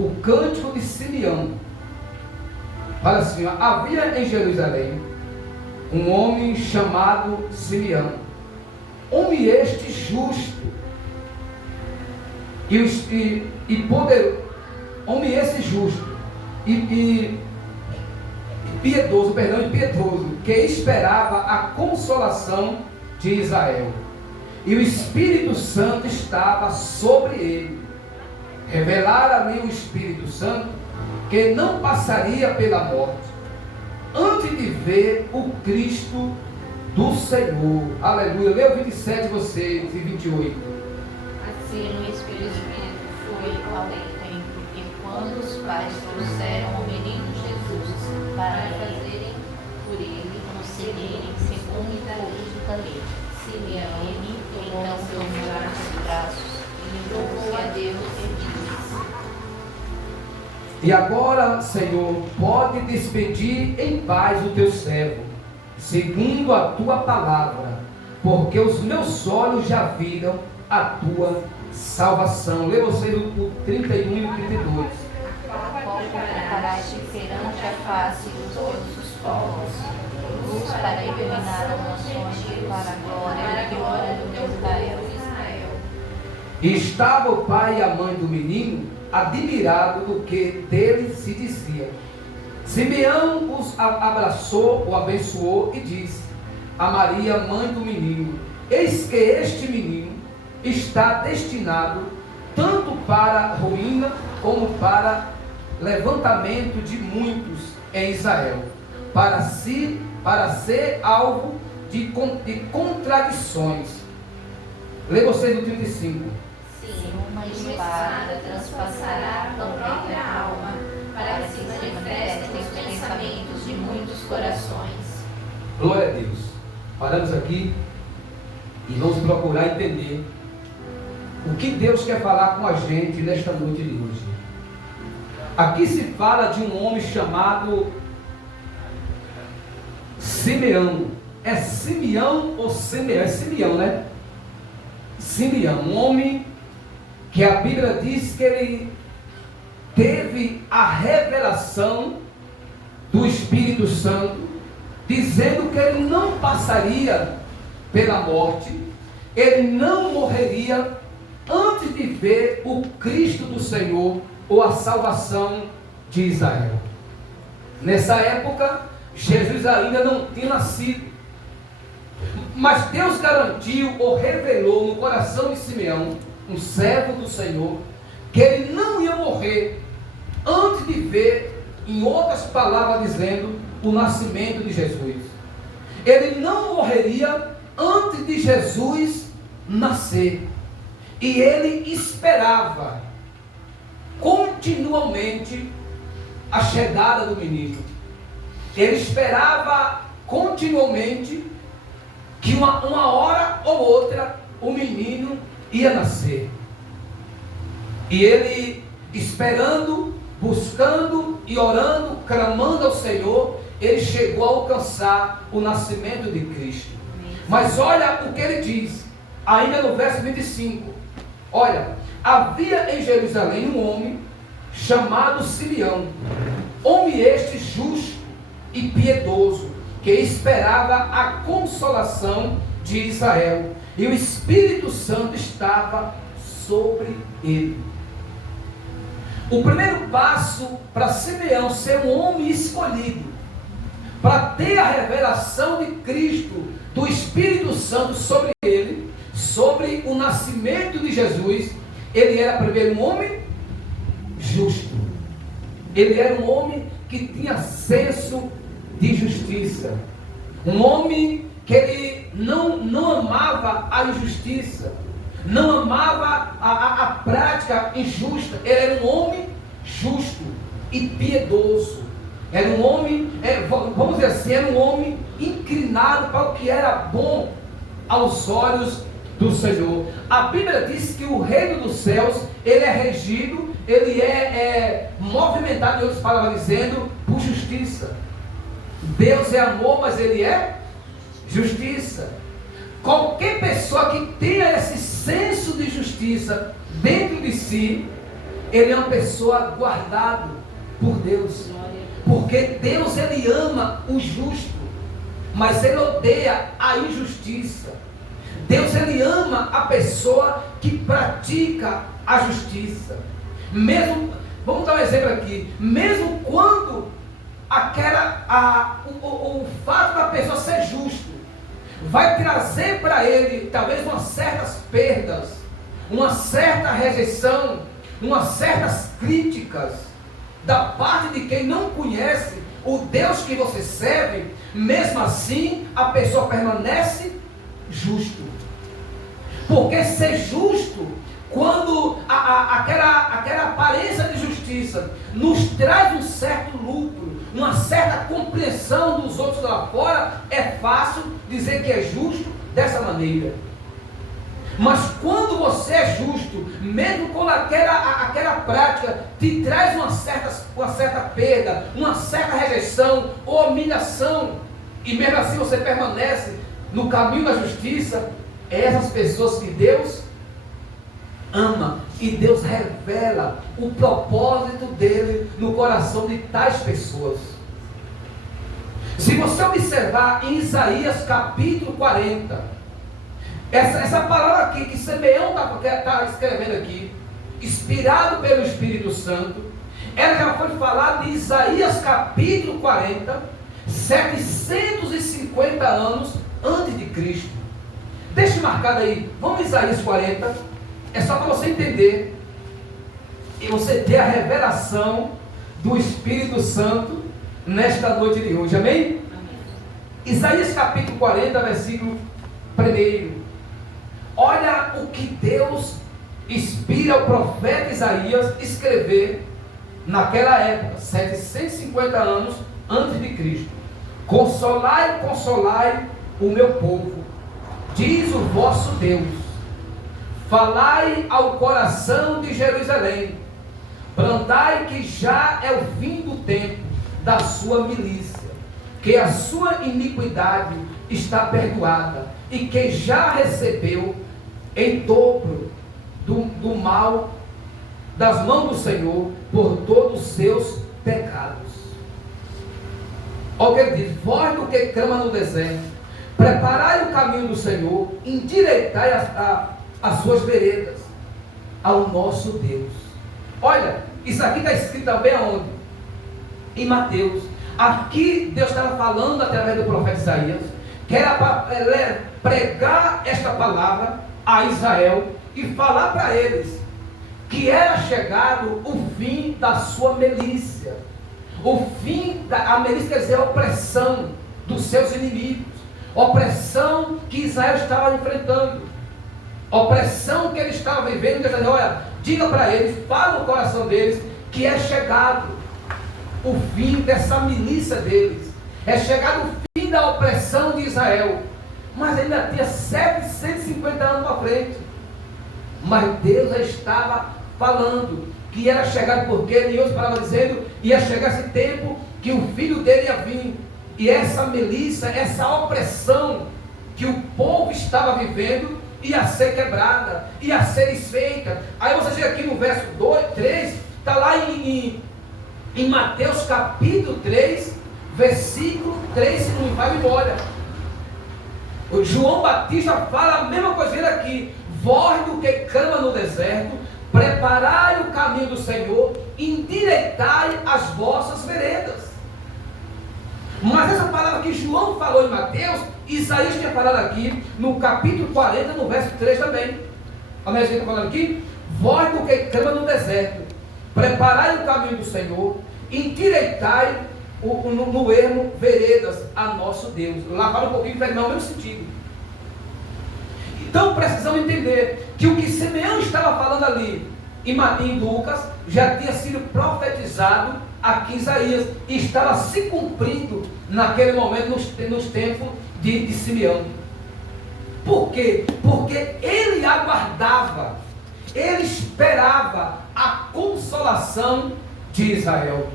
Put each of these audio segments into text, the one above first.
o cântico de Simeão. Fala assim: havia em Jerusalém um homem chamado Simeão, homem este justo e poderoso, homem esse justo e piedoso, que esperava a consolação de Israel. E o Espírito Santo estava sobre ele. Revelara-lhe o Espírito Santo que não passaria pela morte, antes de ver o Cristo do Senhor. Aleluia. Lê o 27 vocês e 28. Assim o Espírito foi ao templo, e quando os pais trouxeram o menino Jesus para fazerem por ele, seguirem segundo o pouso da lei, Simeão então tomou os braços e louvou a Deus e disse: E agora, Senhor, pode despedir em paz o teu servo, segundo a tua palavra, porque os meus olhos já viram a tua salvação. Lê vocês o 31 e o 32. A qual preparaste perante a face de todos os povos, luz para iluminar as nações e para a glória do teu Israel. E estava o pai e a mãe do menino admirado do que dele se dizia. Simeão os abraçou, o abençoou e disse a Maria, mãe do menino: eis que este menino está destinado tanto para ruína como para levantamento de muitos em Israel, para ser alvo de contradições. Lê vocês no 35. Sim, uma espada transpassará a própria alma, para que se manifestem os pensamentos de muitos corações. Glória a Deus. Paramos aqui e vamos procurar entender o que Deus quer falar com a gente nesta noite de hoje. Aqui se fala de um homem chamado Simeão. É Simeão ou Simeão? É Simeão, né? Simeão, um homem que a Bíblia diz que ele teve a revelação do Espírito Santo, dizendo que ele não passaria pela morte, ele não morreria antes de ver o Cristo do Senhor ou a salvação de Israel. Nessa época, Jesus ainda não tinha nascido, mas Deus garantiu ou revelou no coração de Simeão, um servo do Senhor, que ele não ia morrer antes de ver, em outras palavras dizendo, o nascimento de Jesus. Ele não morreria antes de Jesus nascer. E ele esperava continuamente a chegada do menino. Ele esperava continuamente que uma hora ou outra o menino ia nascer. E ele, esperando, buscando e orando, clamando ao Senhor, ele chegou a alcançar o nascimento de Cristo. Mas olha o que ele diz, ainda no verso 25. Olha, havia em Jerusalém um homem chamado Simeão, homem este justo e piedoso, que esperava a consolação de Israel, e o Espírito Santo estava sobre ele. O primeiro passo para Simeão ser um homem escolhido, para ter a revelação de Cristo, do Espírito Santo sobre ele, sobre o nascimento de Jesus, ele era primeiro um homem justo. Ele era um homem que tinha senso de justiça. Um homem que ele não amava a injustiça, não amava a prática injusta. Ele era um homem justo e piedoso. Era um homem, vamos dizer assim, era um homem inclinado para o que era bom aos olhos do Senhor. A Bíblia diz que o reino dos céus, ele é regido, ele é movimentado, em outras palavras dizendo, por justiça. Deus é amor, mas ele é justiça. Qualquer pessoa que tenha esse senso de justiça dentro de si, ele é uma pessoa guardado por Deus. Porque Deus, ele ama o justo, mas ele odeia a injustiça. Deus, ele ama a pessoa que pratica a justiça. Mesmo, vamos dar um exemplo aqui, mesmo quando o fato da pessoa ser justo vai trazer para ele talvez umas certas perdas, uma certa rejeição, umas certas críticas da parte de quem não conhece o Deus que você serve, mesmo assim a pessoa permanece justo. Porque ser justo, quando aquela aparência de justiça nos traz um certo lucro, uma certa compreensão dos outros lá fora, é fácil dizer que é justo dessa maneira. Mas quando você é justo, mesmo quando aquela prática te traz uma certa perda, uma certa rejeição ou humilhação, e mesmo assim você permanece no caminho da justiça, é essas pessoas que Deus ama, e Deus revela o propósito dele no coração de tais pessoas. Se você observar em Isaías capítulo 40, essa palavra aqui que Simeão está escrevendo aqui, inspirado pelo Espírito Santo, ela já foi falada em Isaías capítulo 40, 750 anos antes de Cristo. Deixe marcado aí, vamos em Isaías 40, é só para você entender, e você ter a revelação do Espírito Santo nesta noite de hoje, amém? Amém. Isaías capítulo 40, versículo 1. Olha o que Deus inspira o profeta Isaías escrever naquela época, 750 anos antes de Cristo. Consolai, consolai o meu povo, diz o vosso Deus. Falai ao coração de Jerusalém, brandai que já é o fim do tempo da sua milícia, que a sua iniquidade está perdoada, e que já recebeu em dobro do mal das mãos do Senhor por todos os seus pecados. Olha o que ele diz: vós do que clama no deserto, preparai o caminho do Senhor, endireitai as suas veredas ao nosso Deus. Olha, isso aqui está escrito também aonde? Em Mateus. Aqui Deus estava falando através do profeta Isaías, que era para pregar esta palavra a Israel e falar para eles que era chegado o fim da sua milícia. O fim a milícia quer dizer a opressão dos seus inimigos, opressão que Israel estava enfrentando, opressão que ele estava vivendo. Deus diz: olha, diga para eles, fala no coração deles que é chegado o fim dessa milícia deles, é chegado o fim da opressão de Israel. Mas ainda tinha 750 anos para frente. Mas Deus já estava falando que era chegado, porque ele hoje estava dizendo, ia chegar esse tempo que o filho dele ia vir, e essa milícia, essa opressão que o povo estava vivendo ia ser quebrada, ia ser desfeita. Aí você chega aqui no verso 3, está lá em Mateus capítulo 3, versículo 3, se não vai embora. O João Batista fala a mesma coisa aqui: vós do que clama no deserto, preparai o caminho do Senhor, endireitai as vossas veredas. Mas essa palavra que João falou em Mateus, Isaías tinha falado aqui no capítulo 40, no verso 3 também. A minha gente está falando aqui: vós do que clama no deserto, preparai o caminho do Senhor, endireitai no ermo veredas a nosso Deus. Lá fala um pouquinho, mas não é o mesmo sentido. Então precisamos entender que o que Simeão estava falando ali em Lucas já tinha sido profetizado aqui em Isaías, e estava se cumprindo naquele momento, nos tempos de Simeão. Por quê? Porque ele aguardava, ele esperava a consolação de Israel.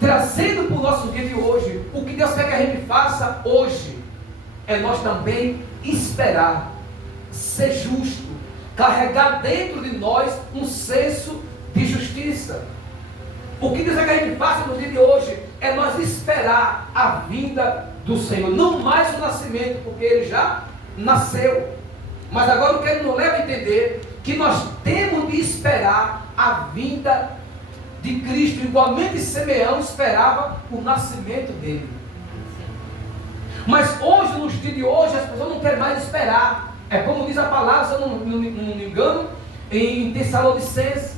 Trazendo para o nosso dia de hoje, o que Deus quer que a gente faça hoje é nós também esperar, ser justo, carregar dentro de nós um senso de justiça. justiça. O que Deus quer que a gente faça no dia de hoje é nós esperar a vinda do Senhor, não mais o nascimento, porque Ele já nasceu. Mas agora o que Ele nos leva a entender que nós temos de esperar a vinda de Cristo, igualmente Simeão esperava o nascimento dele. Mas hoje, nos dias de hoje, as pessoas não querem mais esperar. É como diz a palavra, se eu não me engano, em Tessalonicenses.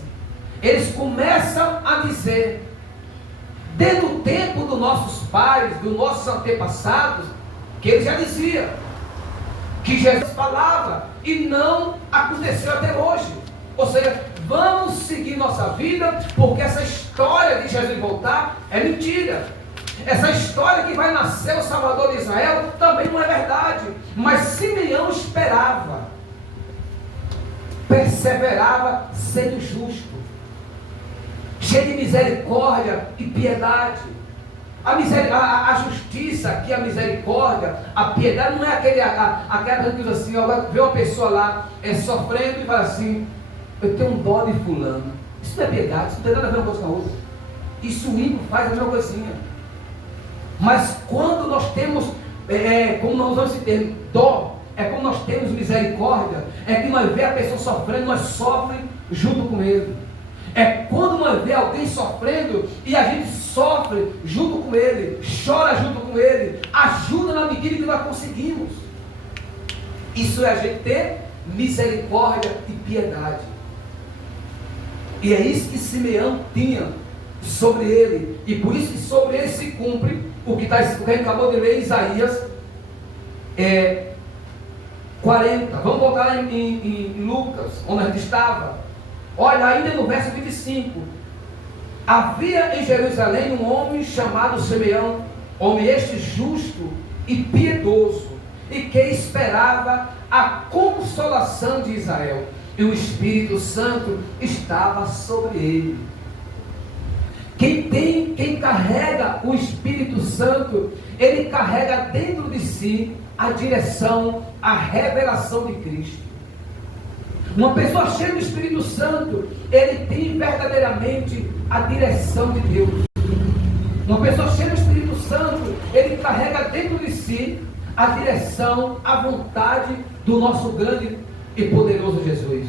Eles começam a dizer, desde o tempo dos nossos pais, dos nossos antepassados, que eles já diziam que Jesus falava e não aconteceu até hoje. Ou seja, vamos seguir nossa vida, porque essa história de Jesus voltar é mentira. Essa história que vai nascer o Salvador de Israel também não é verdade. Mas Simeão esperava, perseverava sendo justo, cheio de misericórdia e piedade. A justiça, que a misericórdia, a piedade não é aquela que diz assim, ó, vê uma pessoa lá sofrendo e fala assim, eu tenho um dó de fulano. Isso não é piedade, isso não tem nada a ver uma coisa com a outra. Isso o ímpio faz a mesma coisinha. Mas quando nós temos, como nós usamos esse termo, dó, é como nós temos misericórdia, é que nós vemos a pessoa sofrendo, nós sofremos junto com ele. É quando nós vemos alguém sofrendo e a gente sofre junto com ele, chora junto com ele, ajuda na medida que nós conseguimos. Isso é a gente ter misericórdia e piedade. E é isso que Simeão tinha sobre ele. E por isso que sobre ele se cumpre o que a gente acabou de ler em Isaías 40. Vamos voltar lá em Lucas, onde a gente estava. Olha, ainda no verso 25. Havia em Jerusalém um homem chamado Simeão, homem este justo e piedoso, e que esperava a consolação de Israel, e o Espírito Santo estava sobre ele. Quem carrega o Espírito Santo, ele carrega dentro de si a direção, a revelação de Cristo. Uma pessoa cheia do Espírito Santo, ele tem verdadeiramente a direção de Deus. Uma pessoa cheia do Espírito Santo, ele carrega dentro de si a direção, a vontade do nosso grande e poderoso Jesus.